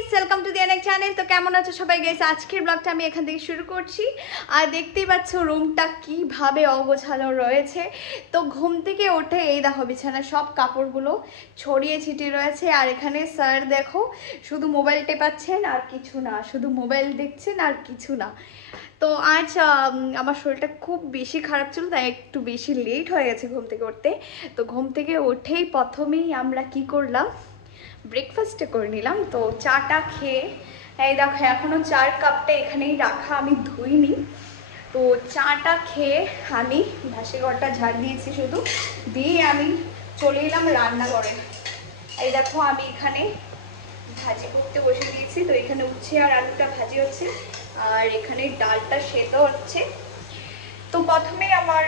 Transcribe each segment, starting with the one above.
Guys, welcome to the আরেক channel. তো কেমন আছো সবাই গাইস? আজকের ব্লগটা আমি এখান থেকে শুরু করছি। আর দেখতেই পাচ্ছ রুমটা কিভাবে অগোছালো রয়েছে। তো ঘুম থেকে উঠে এই দেখো বিছানায় সব কাপড়গুলো ছড়িয়ে ছিটিয়ে রয়েছে। আর এখানে স্যার দেখো শুধু মোবাইল টেপাচ্ছেন আর কিছু না, শুধু মোবাইল দেখছেন আর কিছু না। তো আজ আমার শরীরটা খুব বেশি খারাপ ছিল, তাই একটু বেশি লেট হয়ে গেছে ঘুম থেকে উঠতে। তো ঘুম থেকে উঠেই প্রথমেই আমরা কি করলাম, ব্রেকফাস্টে করে নিলাম। তো চাটা খেয়ে এই দেখো এখনও চার কাপটা এখানেই রাখা, আমি ধুইনি। তো চাটা খেয়ে আমি ভাসি ঘরটা ঝাড় দিয়েছি শুধু, দিয়ে আমি চলে এলাম রান্নাঘরে। এই দেখো আমি এখানে ভাজি করতে বসে দিয়েছি। তো এখানে উচ্ছে আর আলুটা ভাজি হচ্ছে, আর এখানে ডালটা সেদ্ধ হচ্ছে। তো প্রথমে আমার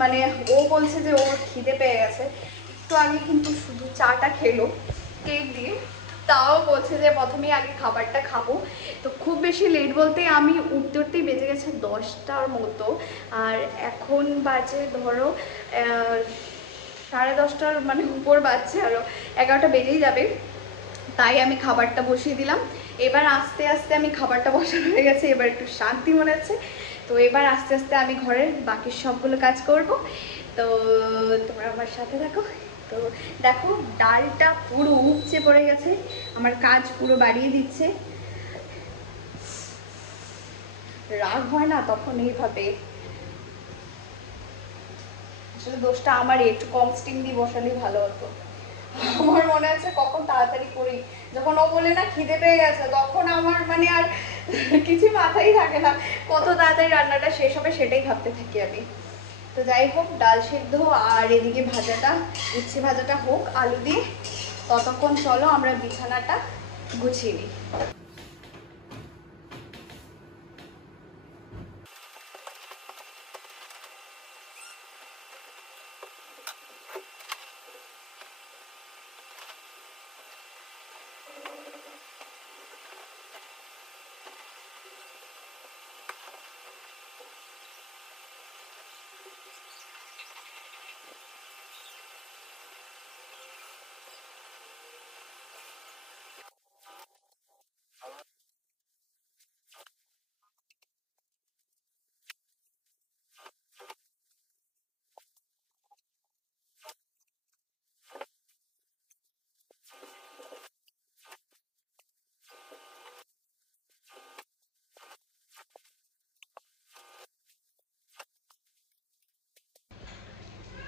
মানে ও বলছে যে ওর খিদে পেয়ে গেছে। একটু আগে কিন্তু শুধু চাটা খেলো কেক দিয়ে, তাও বলছে যে প্রথমেই আগে খাবারটা খাবো। তো খুব বেশি লেট বলতে আমি উঠতে উঠতেই বেজে গেছে 10টার মতো। আর এখন বাজে ধরো 10:30 মানে উপর বাজছে, আরও 11টা বেজেই যাবে। তাই আমি খাবারটা বসিয়ে দিলাম। এবার আস্তে আস্তে আমি খাবারটা বসানো হয়ে গেছে, এবার একটু শান্তি মনে হচ্ছে। তো এবার আস্তে আস্তে আমি ঘরের বাকি সবগুলো কাজ করব। তো তোমরা আমার সাথে থাকো। তো দেখো ডালটা পুরো উপচে পড়ে গেছে, আমার কাজ পুরো বাড়িয়ে দিচ্ছে। রাগ হয় না তখন এইভাবে, আসলে দোষটা আমার, একটু কম স্টিম দিয়ে বসালেই ভালো হতো। আমার মনে আছে কখন তাড়াতাড়ি করি, যখন ও বলে না খিদে পেয়ে গেছে, তখন আমার মানে আর কিছু মাথায় থাকে না কত তাড়াতাড়ি রান্নাটা শেষ হবে, সেটাই ভাবতে থাকি আমি। তো যাই হোক, ডাল সেদ্ধ আর এদিকে ভাজাটা, উচ্ছে ভাজাটা হোক আলু দিয়ে, ততক্ষণ চলো আমরা বিছানাটা গুছিয়ে নিই।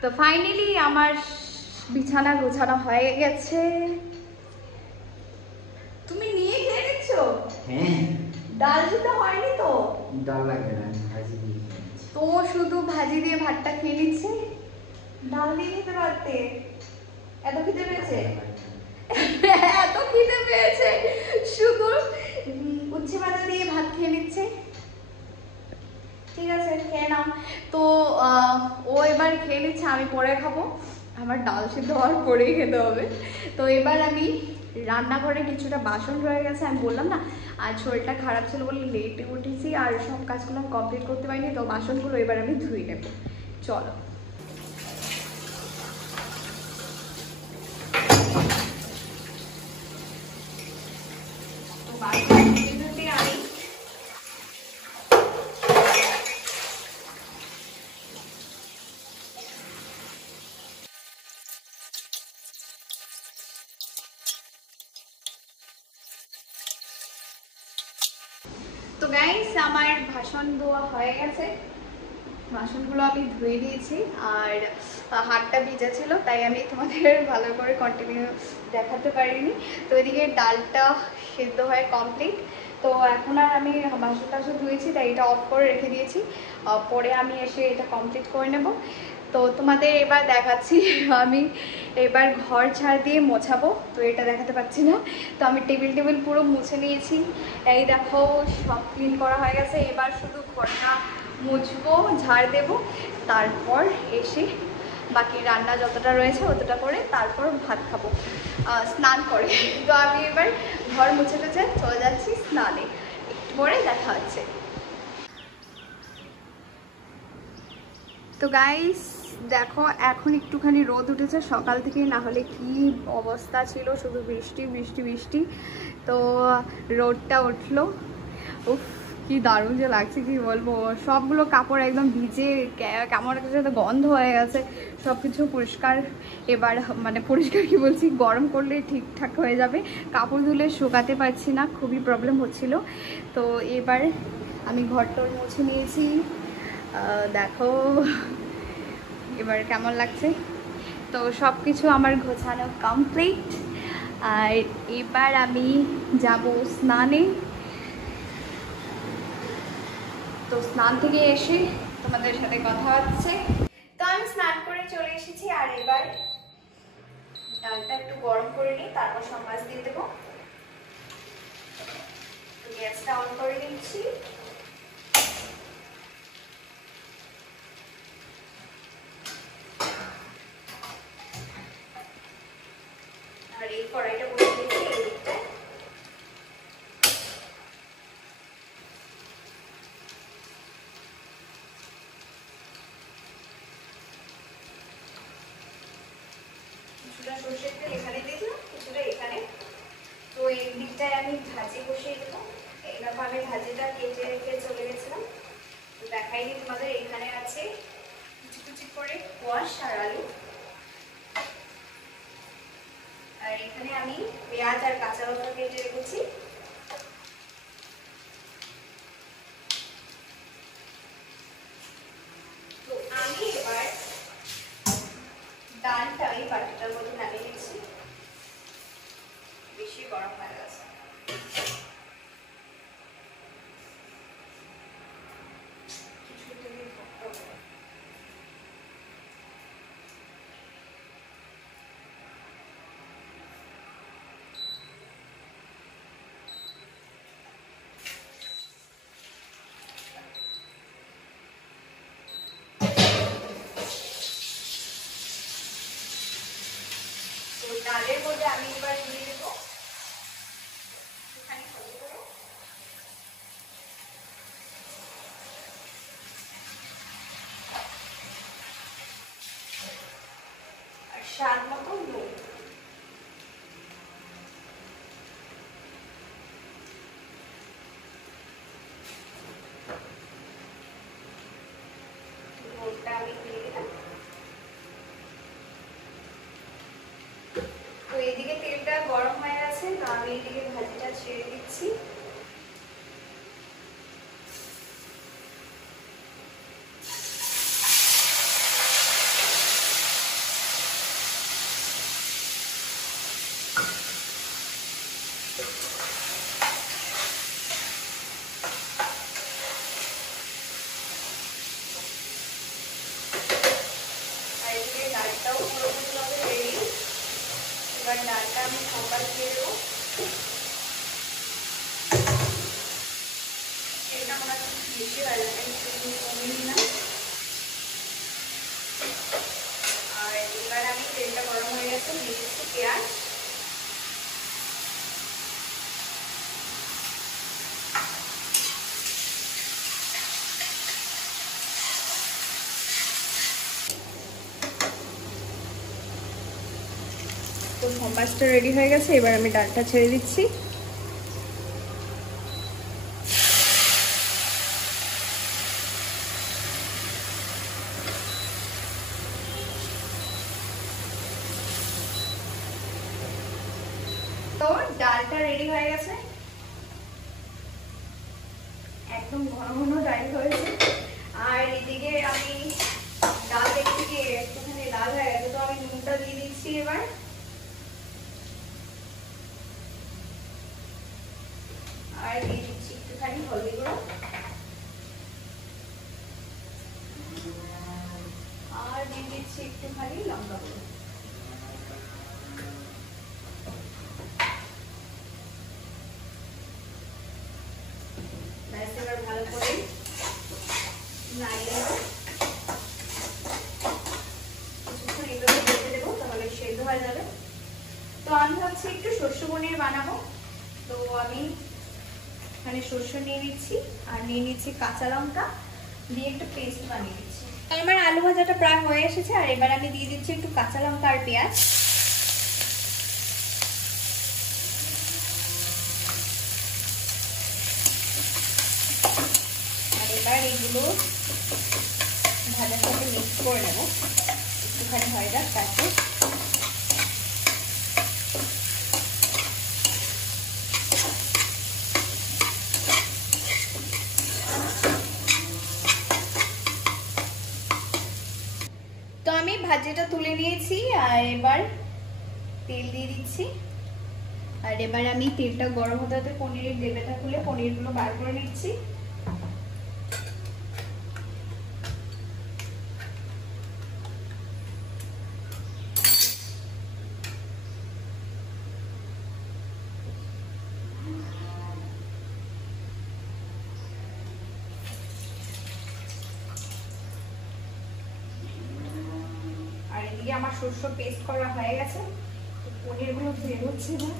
তো ফাইনালি আমার বিছানা গোছানো হয়ে গেছে। তুমি নিয়ে খেয়ে নিচ্ছ? হ্যাঁ, ডাল দিতে হয়নি তো? ডাল লাগবে না, ভাজি দিয়ে তো শুধু ভাজি দিয়ে ভাতটা খেয়ে নিচ্ছে, ডাল দিয়ে নিতে পারতে। এত খিদে পেয়েছে, এত খিদে পেয়েছে, শুধু উচ্ছে ভাজা দিয়ে ভাত খেয়ে নিচ্ছে। ঠিক আছে খেয়ে নাও। তো ও এবার খেয়ে নিচ্ছে, আমি পরে খাবো, আমার ডাল সিদ্ধ হওয়ার পরেই খেতে হবে। তো এবার আমি রান্নাঘরে কিছুটা বাসন রয়ে গেছে, আমি বললাম না আর শরীরটা খারাপ ছিল বলে লেটে উঠেছি আর সব কাজগুলো আমি কমপ্লিট করতে পারিনি। তো বাসনগুলো এবার আমি ধুয়ে নেব, চলো। তো বাসন ধুতে ধুতে আমি তো গাইস আমার বাসন ধোয়া হয়ে গেছে, বাসনগুলো আমি ধুয়ে দিয়েছি। আর হাতটা ভিজা ছিল তাই আমি তোমাদের ভালো করে কন্টিনিউ দেখাতে পারিনি। তো এদিকে ডালটা সেদ্ধ হয়ে কমপ্লিট। তো এখন আর আমি বাসন টাসন ধুয়েছি তাই এটা অফ করে রেখে দিয়েছি, পরে আমি এসে এটা কমপ্লিট করে নেব। তো তোমাদের এবার দেখাচ্ছি আমি এবার ঘর ঝাড় দিয়ে মোছাবো। তো এটা দেখাতে পাচ্ছি না। তো আমি টেবিল পুরো মুছে নিয়েছি, এই দেখো সব ক্লিন করা হয়ে গেছে। এবার শুধু ঘরটা মুছবো, ঝাড় দেবো, তারপর এসে বাকি রান্না যতটা রয়েছে অতটা করে তারপর ভাত খাবো স্নান করে। তো আমি এবার ঘর মুছে টুছে চলে যাচ্ছি স্নানে, একটু পরে দেখা হচ্ছে। তো গাইস দেখো এখন একটুখানি রোদ উঠেছে, সকাল থেকে না হলে কি অবস্থা ছিল, শুধু বৃষ্টি বৃষ্টি বৃষ্টি। তো রোদটা উঠলো, উফ কি দারুণ যে লাগছে কি বলবো। সবগুলো কাপড় একদম ভিজে কেমন একটা গন্ধ হয়ে গেছে, সব কিছু পরিষ্কার। এবার মানে পরিষ্কার কি বলছি, গরম করলে ঠিকঠাক হয়ে যাবে। কাপড় ধুলে শুকাতে পারছি না, খুবই প্রবলেম হচ্ছিল। তো এবার আমি ঘরটর মুছে নিয়েছি, দেখো এবার কেমন লাগছে। তো সব কিছু আমার গোছানো কমপ্লিট। আর এবার আমি যাব স্নানে। তো স্নান থেকে এসে তোমাদের সাথে কথা হচ্ছে। তো আমি স্নান করে চলে এসেছি, আর এবার ডালটা একটু গরম করে নিই, তারপর সব মাছ দিয়ে দেবো। তো গ্যাসটা অন করে দিচ্ছি। আর এই কড়াইটা বসে দিয়েছি এই দিকটায়। কিছুটা সর্ষের তেল এখানে দিয়ে দিলাম, কিছুটা এখানে। তো এই দিকটায় আমি ভাজি বসিয়ে দেবো। এইরকম আমি ভাজিটা কেটে রেখে চলে গেছিলাম, তো দেখাইনি তোমাদের। এখানে আছে কুচি কুচি করে কোয়াশ আর আলু, আর এখানে আমি পেঁয়াজ আর কাঁচা লঙ্কা কেটে রেখেছি। তো আমি এবার ডালটা এই বাটিটার মধ্যে নামিয়ে নিচ্ছি, বেশি গরম হয়ে গেছে। তো ডালের মধ্যে আমি এবার দিয়ে দেবো একটুখানি হলুদ গুঁড়ো, আর স্বাদ মতো নুন। নুনটা আমি দিয়ে দিলাম। তো এইদিকে তেলটা গরম হয়ে গেছে, তো আমি এইদিকে ভাজিটা ছেড়ে দিচ্ছি। আর এদিকে ডালটাও পুরোপুরিভাবে রেডি। এবার ডালটা আমি সম্বাদ দিয়ে দেবো। এটা মনে হচ্ছে বেশি হয়ে যাবে, একটু কমিয়ে নিলাম। আর এবার আমি তেলটা গরম হয়ে গেছে, দিয়ে দিচ্ছি পেঁয়াজ। তো সম্বাসটা রেডি হয়ে গেছে, এবার আমি ডালটা ছেড়ে দিচ্ছি। তো ডালটা রেডি হয়ে গেছে, একদম ঘন ঘন ডাল হয়েছে। আর এদিকে আমি ডাল দেখতে গিয়ে একটুখানি লাল হয়ে গেছে, তো আমি নুনটা দিয়ে দিচ্ছি এবার। আর দিয়ে দিচ্ছি একটুখানি হলদি গুঁড়ো, আর দিয়ে দিচ্ছি একটুখানি লঙ্কা গুঁড়ো। এবার ভালো করে নাড়িয়ে কিছুক্ষণ এইভাবে ভেজে দেবো, তাহলে সেদ্ধ হয়ে যাবে। তো আমি ভাবছি একটু শস্য পনির বানাবো। তো আমি এখানে শস্য নিয়ে নিচ্ছি, আর নিয়ে নিচ্ছি কাঁচা লঙ্কা, দিয়ে একটা পেস্ট বানিয়ে নিচ্ছি। তো আমার আলু ভাজাটা প্রায় হয়ে এসেছে, আর এবার আমি দিয়ে দিচ্ছি একটু কাঁচা লঙ্কা আর পেঁয়াজ। আর এবার এগুলো ভাজার সাথে মিক্স করে নেব, একটুখানি হয়ে যাক তারপর। তো আমি ভাজিটা তুলে নিয়েছি, আর এবার তেল দিয়ে দিচ্ছি। আর এবার আমি তেলটা গরম হতে হতে পনিরের গ্রেভিটা খুলে পনিরগুলো বার করে নিচ্ছি। আর এদিকে আমার সরষে পেস্ট করা হয়ে গেছে, পনিরগুলো বের হচ্ছে না।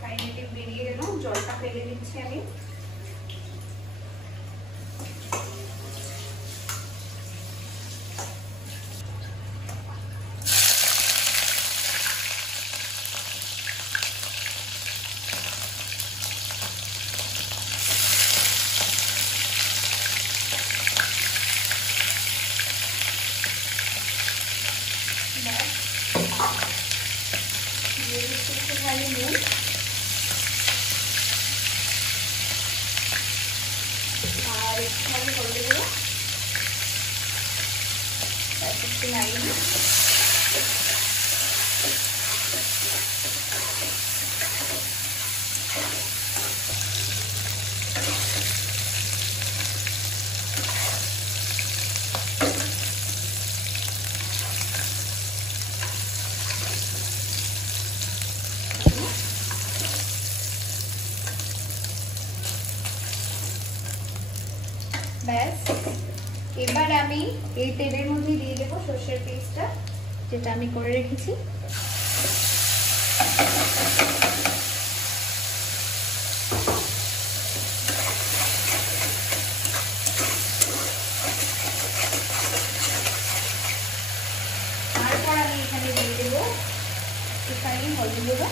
ফাইনালি বেরিয়ে গেল, জলটা ফেলে দিচ্ছি আমি। দিয়ে দিচ্ছি একটুখানি নুন, আর একটুখানি হলুদ গুঁড়ো, তারপর একটু নাড়িয়ে দিই। ব্যাস, এবার আমি এই তেলের মধ্যে দিয়ে দেবো সর্ষের পেস্টটা, যেটা আমি করে রেখেছি। তারপর আমি এখানে দিয়ে দেবো একটুখানি হলুদ গুঁড়ো,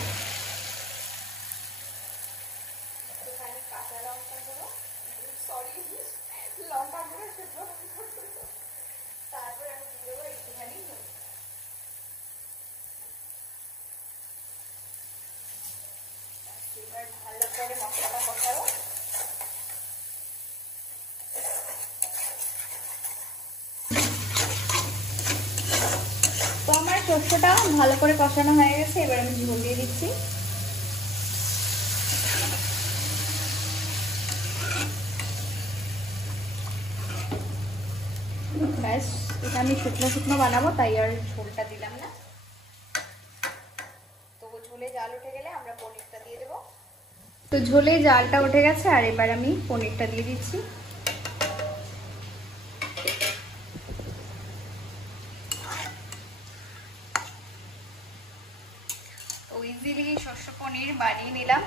একটুখানি কাঁচা লঙ্কা গুঁড়ো, সরি লঙ্কা গুঁড়ো, তারপর আমি দিয়ে দেবো একটুখানি নুন। এবার ভালো করে মশলাটা কষাবো। তো আমার সর্ষেটা ভালো করে কষানো হয়ে গেছে, এবার আমি ঝোল দিয়ে দিচ্ছি। ব্যাস, এটা আমি শুকনো শুকনো বানাবো, তাই আর ঝোলটা দিলাম না। তো ঝোলে জাল উঠে গেলে আমরা পনিরটা দিয়ে দেবো। তো ঝোলে জালটা উঠে গেছে, আর এবার আমি পনিরটা দিয়ে দিচ্ছি। তো ইজিলি শস্য পনির বানিয়ে নিলাম।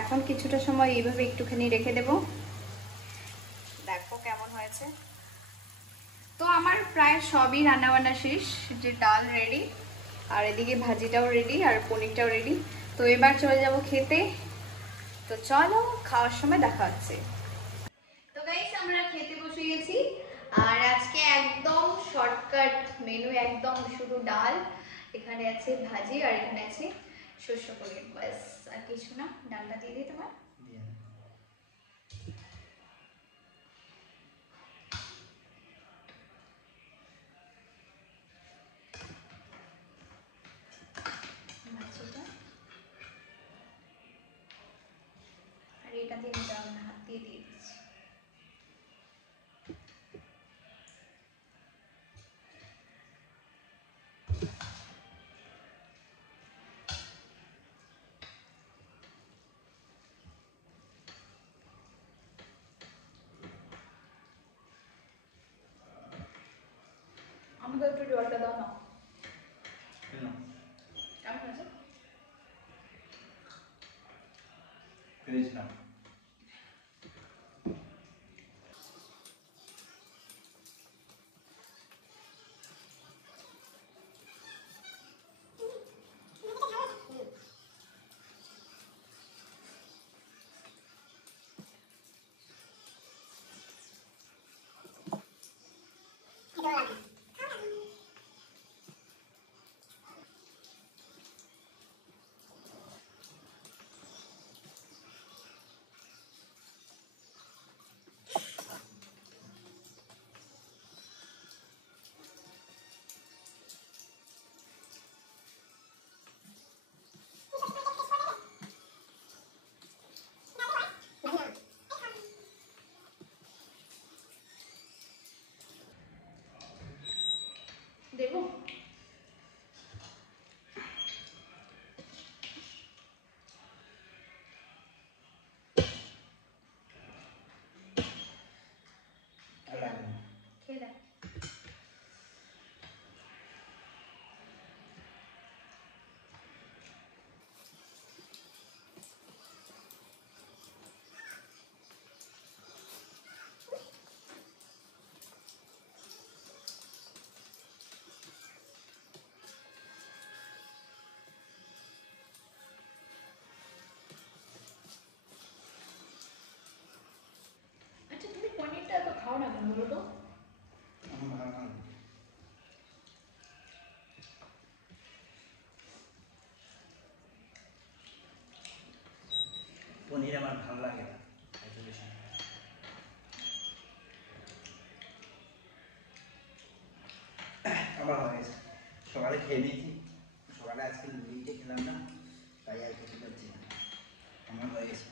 এখন কিছুটা সময় এইভাবে একটুখানি রেখে দেব, দেখো কেমন হয়েছে। তো আমার প্রায় সবই রান্নাবান্না শেষ, যে ডাল রেডি, আর এদিকে ভাজিটাও রেডি, আর পনিরটাও রেডি। তো এবার চলে যাব খেতে। তো চলো, খাওয়ার সময় দেখা হচ্ছে। তো গাইস, আমরা খেতে বসে গেছি, আর আজকে একদম শর্টকাট মেনু, একদম শুধু ডাল, এখানে আছে ভাজি, আর এখানে আছে শস্য পনির, ব্যাস আর কিছু না। ডালটা দিয়ে দিই তোমার। ভাজিটা আর এটা দিয়ে নিতে হবে না, হাত দিয়ে দিয়ে দিচ্ছি। আমাকে একটু জলটা দাও না। কেমন হয়েছে? ফিনিশ না। পনির আমার ভালো লাগে না এত বেশি। আমার হয়ে গেছে, সকালে খেয়ে নিয়েছি, সকালে আজকে লুইটে খেলাম না, তাই আর খেতে পারছি না। আমার হয়ে গেছে।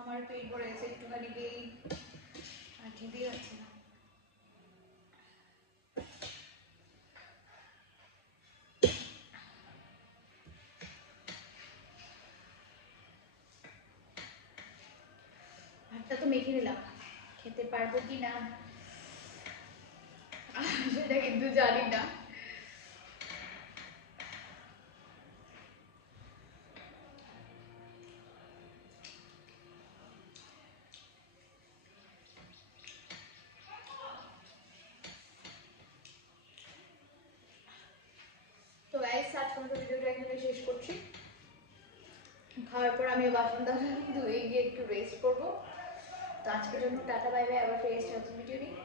আমার পেট ভরে গেছে একটুখানি খেয়েই, আর খেতেই হচ্ছে না। ভাতটা তো মেখে নিলাম, খেতে পারবো কি না সেটা কিন্তু জানি না। তো গাইস, আজকের মতো ভিডিওটা এখানে শেষ করছি। খাওয়ার পর আমি বাসন টাসন ধুয়ে গিয়ে একটু রেস্ট করবো। তো আজকের জন্য টাটা, বাই বাই, আবার ফিরে এসে নতুন ভিডিও নিয়ে।